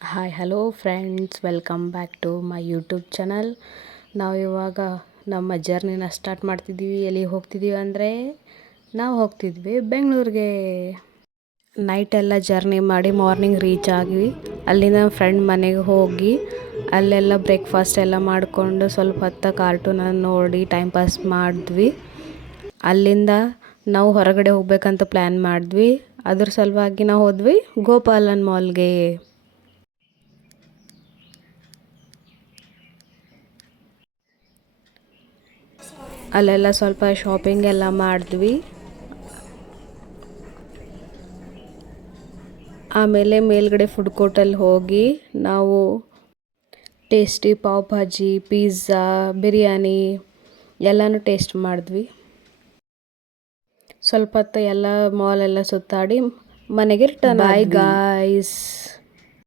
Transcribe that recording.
Hi hello friends, welcome back to my YouTube channel. ನಾವು ಇವಾಗ ನಮ್ಮ ಜರ್ನಿನ ಸ್ಟಾರ್ಟ್ ಮಾಡ್ತಿದ್ದೀವಿ. ಎಲ್ಲಿಗೆ ಹೋಗ್ತಿದ್ದೀವಿ ಅಂದರೆ ನಾವು ಹೋಗ್ತಿದ್ವಿ ಬೆಂಗಳೂರಿಗೆ. ನೈಟೆಲ್ಲ ಜರ್ನಿ ಮಾಡಿ ಮಾರ್ನಿಂಗ್ ರೀಚ್ ಆಗಿ ಅಲ್ಲಿಂದ ಫ್ರೆಂಡ್ ಮನೆಗೆ ಹೋಗಿ ಅಲ್ಲೆಲ್ಲ ಬ್ರೇಕ್ಫಾಸ್ಟ್ ಎಲ್ಲ ಮಾಡಿಕೊಂಡು ಸ್ವಲ್ಪ ಹೊತ್ತು ಕಾರ್ಟೂನನ್ನು ನೋಡಿ ಟೈಮ್ ಪಾಸ್ ಮಾಡಿದ್ವಿ. ಅಲ್ಲಿಂದ ನಾವು ಹೊರಗಡೆ ಹೋಗ್ಬೇಕಂತ ಪ್ಲ್ಯಾನ್ ಮಾಡಿದ್ವಿ. ಅದ್ರ ಸಲುವಾಗಿ ನಾವು ಹೋದ್ವಿ ಗೋಪಾಲನ್ ಮಾಲ್ಗೆ. ಅಲ್ಲೆಲ್ಲ ಸ್ವಲ್ಪ ಶಾಪಿಂಗ್ ಎಲ್ಲ ಮಾಡಿದ್ವಿ. ಆಮೇಲೆ ಮೇಲ್ಗಡೆ ಫುಡ್ ಕೋರ್ಟಲ್ಲಿ ಹೋಗಿ ನಾವು ಟೇಸ್ಟಿ ಪಾವ್ ಭಾಜಿ, ಪಿಜ್ಜಾ, ಬಿರಿಯಾನಿ ಎಲ್ಲನೂ ಟೇಸ್ಟ್ ಮಾಡಿದ್ವಿ. ಸ್ವಲ್ಪ ಹೊತ್ತು ಎಲ್ಲ ಮಾಲೆಲ್ಲ ಸುತ್ತಾಡಿ ಮನೆಗೆ ರಿಟರ್ನ್. Bye guys.